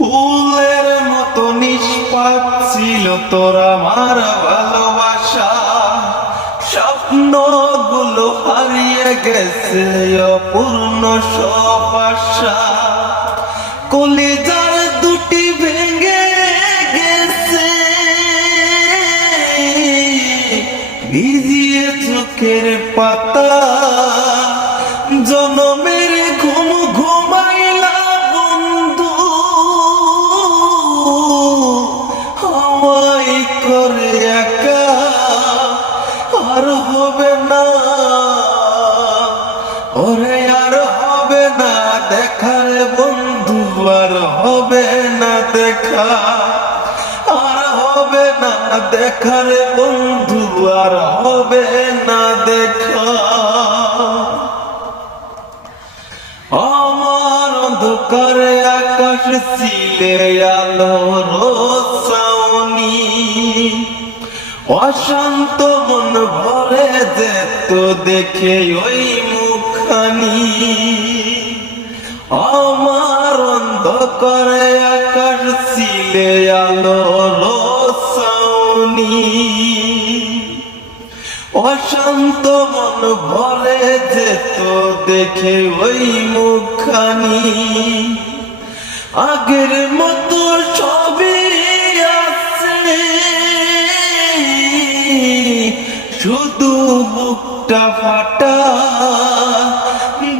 ফুলের মতো নিষ্পাপ ছিল তোর আমার ভালোবাসা, স্বপ্নগুলো হারিয়ে গেছে অপূর্ণ সব আশা। কলিজার দুটি ভেঙে গেছে ভিজিয়ে চোখের পাতা, জনমের ঘুম ঘুমাইলা বন্ধু, হাওয়াই করে একা আর হবে না, ওরে আর হবে না দেখা রে বন্ধু, আর হবে না দেখা, আর হবে না দেখা রে বন্ধু, আর হবে না দেখা। আমার অন্ধকারে আকাশ ছিলে আলোর ছাউনি, অশান্ত মন ভরে যেত দেখে ওই মুখখানি। আমার অন্ধকারে আকাশ ছিলে আলোর ছাউনি, অশান্ত মন ভরে যেত দেখে ওই মুখখানি। আগের মতো সবই আছে, শুধু বুকটা ফাটা,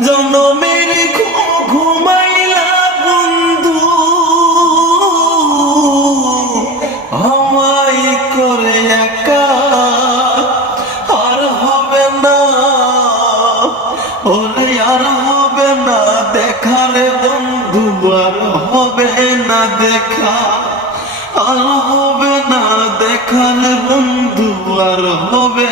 জনমের ঘুমাইলা বন্ধু, আমায় করে একা আর হবে না, ওরে আর হবে না দেখা রে বন্ধু, আর হবে না দেখা, আর হবে না দেখা রে বন্ধু, আর হবে